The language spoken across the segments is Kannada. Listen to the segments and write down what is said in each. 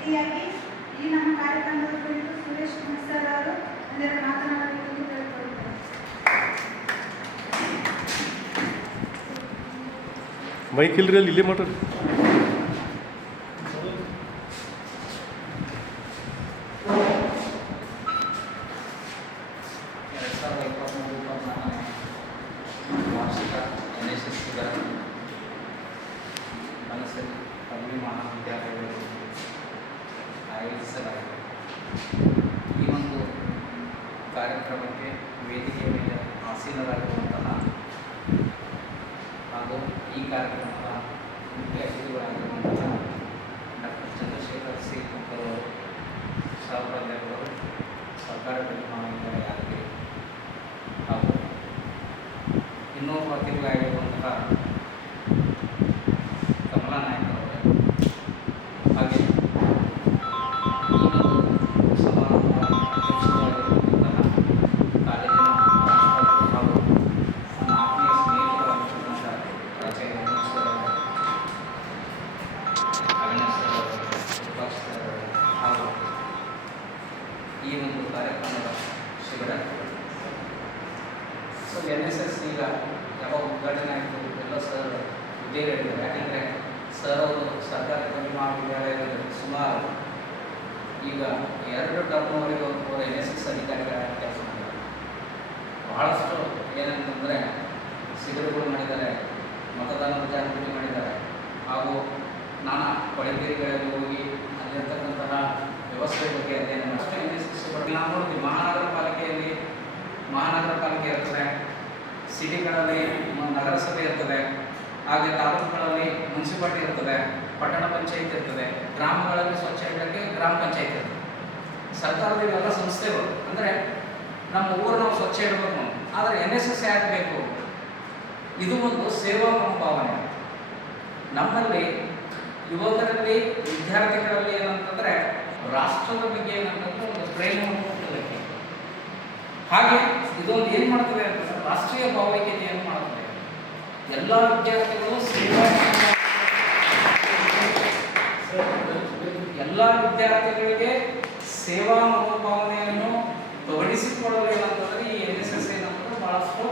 ರೀತಿಯಾಗಿ ಈ ನಮ್ಮ ಕಾರ್ಯಕ್ರಮದ ಕುರಿತು ಸುರೇಶ್ ಸರ್ ಅವರು ಒಂದೆರಡು ಮಾತನಾಡಬೇಕೆಂದು ಕೇಳಿಕೊಳ್ಳುತ್ತೇನೆ. ಮೈಕ್ ಅಲ್ಲಿ, ಇಲ್ಲೇ ಮಾತಾಡಿ ಎರಡು ಸಾವಿರದ ಇಪ್ಪತ್ತ್ಮೂರು ಇಪ್ಪತ್ತ್ನಾಲ್ಕನೇ ವಾರ್ಷಿಕ ಎನ್ ಎಸ್ ಎಸ್ ಶಿಬಿರ ಮನಸ್ಸಲ್ಲಿ ಪದವಿ ಮಹಾವಿದ್ಯಾಲಯದಲ್ಲಿ ಆಯೋಜಿಸಲಾಗಿದೆ ಈ ಒಂದು ಕಾರ್ಯಕ್ರಮಕ್ಕೆ ವೇದಿಕೆಯ ಮೇಲೆ ಆಸೀನರಾಗಿರುವಂತಹ ಹಾಗೂ ಈ ಕಾರ್ಯಕ್ರಮದ ಮುಖ್ಯ ಅತಿಥಿಗಳಾಗಿರುವಂತಹ ಡಾಕ್ಟರ್ ಚಂದ್ರಶೇಖರ್ ಸಿ ಅವರು ಸಹೋಪಾಧ್ಯಾಯರು ಸರ್ಕಾರಿ ಮಹಾವಿದ್ಯಾಲಯ ಯಾದಗಿರಿ ಹಾಗೂ ಇನ್ನೊಬ್ಬ ಅತಿಥಿಗಳಾಗಿರುವಂತಹ ಸೊ ಎನ್ ಎಸ್ ಎಸ್ ಈಗ ಯಾವಾಗ ಉದ್ಘಾಟನೆ ಆಯಿತು ಎಲ್ಲ ಸರ್ ಇದೇ ಹೇಳಿದ್ದಾರೆ ಯಾಕೆಂದರೆ ಸರ್ ಅವರು ಸರ್ಕಾರಿ ಕಮ್ಮಿ ಮಹಾವಿದ್ಯಾಲಯದಲ್ಲಿ ಸುಮಾರು ಈಗ ಎರಡು ಟರ್ಮ್ವರೆಗೆ ಅವರು ಎನ್ ಎಸ್ ಎಸ್ ಅಧಿಕಾರಿಗಳಾಗಿ ಕೆಲಸ ಮಾಡಿದ್ದಾರೆ. ಬಹಳಷ್ಟು ಏನಂತಂದರೆ ಶಿಬಿರಗಳು ಮಾಡಿದ್ದಾರೆ ಮತದಾನದ ಜಾಗೃತಿ ಮಾಡಿದ್ದಾರೆ. ಹಾಗೂ ನಾನಾ ಕೊಳಗೇರಿಗಳಲ್ಲಿ ಹೋಗಿ ಅಲ್ಲಿರ್ತಕ್ಕಂತಹ ವ್ಯವಸ್ಥೆ ಬಗ್ಗೆ ಅಧ್ಯಯನ ಅಷ್ಟೇ ಎಸ್ ಎಸ್ ನಾವು ನೋಡ್ತೀವಿ ಮಹಾನಗರ ಪಾಲಿಕೆಯಲ್ಲಿ ಸಿಟಿಗಳಲ್ಲಿ ನಗರಸಭೆ ಇರ್ತದೆ, ಹಾಗೆ ತಾಲೂಕುಗಳಲ್ಲಿ ಮುನ್ಸಿಪಾಲ್ಟಿ ಇರ್ತದೆ, ಪಟ್ಟಣ ಪಂಚಾಯತ್ ಇರ್ತದೆ, ಗ್ರಾಮಗಳಲ್ಲಿ ಸ್ವಚ್ಛ ಇಡೋಕ್ಕೆ ಗ್ರಾಮ ಪಂಚಾಯತ್ ಇರ್ತದೆ. ಸರ್ಕಾರದ ಇವೆಲ್ಲ ಸಂಸ್ಥೆಗಳು, ಅಂದರೆ ನಮ್ಮ ಊರು ನಾವು ಸ್ವಚ್ಛ ಇಡಬೇಕು ಆದರೆ ಎನ್ ಎಸ್ ಎಸ್ ಯಾಕೆ ಬೇಕು ಇದು ಒಂದು ಸೇವಾ ಮನೋಭಾವನೆ ನಮ್ಮಲ್ಲಿ ಯುವಕರಲ್ಲಿ, ವಿದ್ಯಾರ್ಥಿಗಳಲ್ಲಿ ಏನಂತಂದರೆ ರಾಷ್ಟ್ರದ ಬಗ್ಗೆ ಏನಂತಂದ್ರೆ ಒಂದು ಪ್ರೇಮವನ್ನು ಹಾಗೆ ಇದೊಂದು ಏನು ಮಾಡ್ತದೆ ರಾಷ್ಟ್ರೀಯ ಭಾವೈಕ್ಯತೆಯನ್ನು ಮಾಡ್ತಾರೆ ಎಲ್ಲ ವಿದ್ಯಾರ್ಥಿಗಳು ಸೇವಾ ಎಲ್ಲ ವಿದ್ಯಾರ್ಥಿಗಳಿಗೆ ಸೇವಾ ಮನೋಭಾವನೆಯನ್ನು ತೊಡಗಿಸಿಕೊಳ್ಳಲು ಅಂತಂದರೆ ಈ ಎನ್ ಎಸ್ ಎಸ್ ಏನಂತಂದ್ರೆ ಬಹಳಷ್ಟು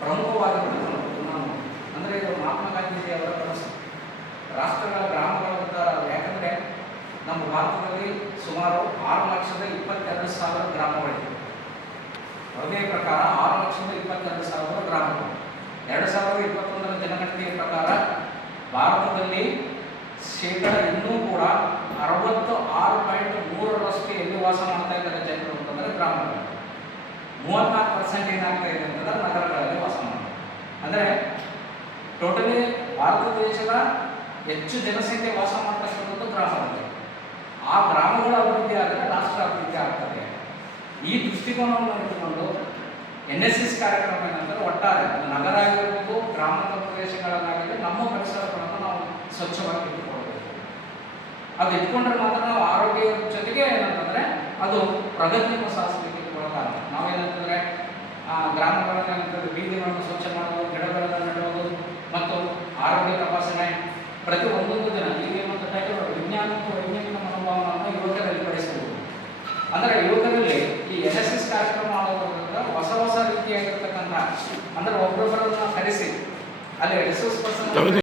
ಪ್ರಮುಖವಾಗಿರುತ್ತದೆ ನಾನು ಅಂದರೆ ಮಹಾತ್ಮ ಗಾಂಧೀಜಿ ಅವರ ಕನಸು ರಾಷ್ಟ್ರಗಳ ಗ್ರಾಮಗಳ ಉದ್ದಾರ ಯಾಕಂದರೆ ನಮ್ಮ ಭಾರತದಲ್ಲಿ ಸುಮಾರು ಆರು ಲಕ್ಷದ ಇಪ್ಪತ್ತೆರಡು ಸಾವಿರ ಗ್ರಾಮಗಳಿವೆ. ಅದೇ ಪ್ರಕಾರ ಆರು ಲಕ್ಷದ ಇಪ್ಪತ್ತೆರಡು ಸಾವಿರ ಗ್ರಾಮಗಳು ಎರಡು ಸಾವಿರದ ಇಪ್ಪತ್ತೊಂದರ ಜನಗಣತಿಯ ಪ್ರಕಾರ ಭಾರತದಲ್ಲಿ ಶೇಕಡ ಇನ್ನೂ ಕೂಡ ಅರವತ್ತು ಆರು ಪಾಯಿಂಟ್ ಮೂರರಷ್ಟು ಎಲ್ಲಿ ವಾಸ ಮಾಡ್ತಾ ಇದ್ದಾರೆ ಜನರು ಅಂತಂದರೆ ಗ್ರಾಮಗಳು. ಮೂವತ್ನಾಲ್ಕು ಪರ್ಸೆಂಟ್ ಏನಾಗ್ತಾ ಇದೆ ಅಂತಂದ್ರೆ ನಗರಗಳಲ್ಲಿ ವಾಸ ಮಾಡ್ತಾರೆ. ಅಂದರೆ ಟೋಟಲಿ ಭಾರತ ದೇಶದ ಹೆಚ್ಚು ಜನಸಂಖ್ಯೆ ವಾಸ ಮಾಡ್ತಕ್ಕಂಥದ್ದು ಗ್ರಾಮಗಳಲ್ಲಿ. ಆ ಗ್ರಾಮಗಳ ಅಭಿವೃದ್ಧಿ ಆದರೆ ರಾಷ್ಟ್ರ ಅಭಿವೃದ್ಧಿ ಆಗ್ತದೆ. ಈ ದೃಷ್ಟಿಕೋನವನ್ನು ಇಟ್ಟುಕೊಂಡು ಎನ್ ಎಸ್ ಎಸ್ ಕಾರ್ಯಕ್ರಮ ಏನಂದ್ರೆ ಒಟ್ಟಾರೆ ನಗರ ಆಗಿರ್ಬೋದು ಗ್ರಾಮಾಂತರ ಪ್ರದೇಶಗಳನ್ನಾಗಿರಲಿ ನಮ್ಮ ಪರಿಸರಗಳನ್ನು ನಾವು ಸ್ವಚ್ಛವಾಗಿ ಇಟ್ಟುಕೊಳ್ಬೇಕು ಅದು ಇಟ್ಕೊಂಡ್ರೆ ಮಾತ್ರ ನಾವು ಆರೋಗ್ಯ ಜೊತೆಗೆ ಏನಂತಂದ್ರೆ ಅದು ಪ್ರಗತಿಯನ್ನು ಸಾಧಿಸಲಿಕ್ಕೆ ಕಾರಣ ನಾವೇನಂತಂದ್ರೆ ಗ್ರಾಮಗಳನ್ನು ಏನಂತಂದ್ರೆ ಬೀದಿಗಳನ್ನು ಸ್ವಚ್ಛ ಮಾಡೋದು ಗಿಡಗಳನ್ನು ನೆಡುವುದು ಮತ್ತು ಆರೋಗ್ಯ ತಪಾಸಣೆ ಪ್ರತಿ ಒಂದೊಂದು ದಿನ ಈಗ ಏನಂತ ವಿಜ್ಞಾನ ವೈಜ್ಞಾನಿಕ ಮನೋಭಾವವನ್ನು ಯುವಕರಲ್ಲಿ ಬೆಳೆಸುವುದು ಅಂದರೆ ಯುವಕರಲ್ಲಿ ಈ ಎನ್ ಎಸ್ ಎಸ್ ಕಾರ್ಯಕ್ರಮ ಮಾಡೋದ್ರಿಂದ ಹೊಸ ಹೊಸ ರೀತಿಯಾಗಿರ್ತಕ್ಕಂಥ ಅಂದ್ರೆ ಒಬ್ಬರೊಬ್ಬರನ್ನ ಕರೆಸಿ. ಅಲ್ಲಿ ರಿಸೋರ್ಸ್ ಪರ್ಸನ್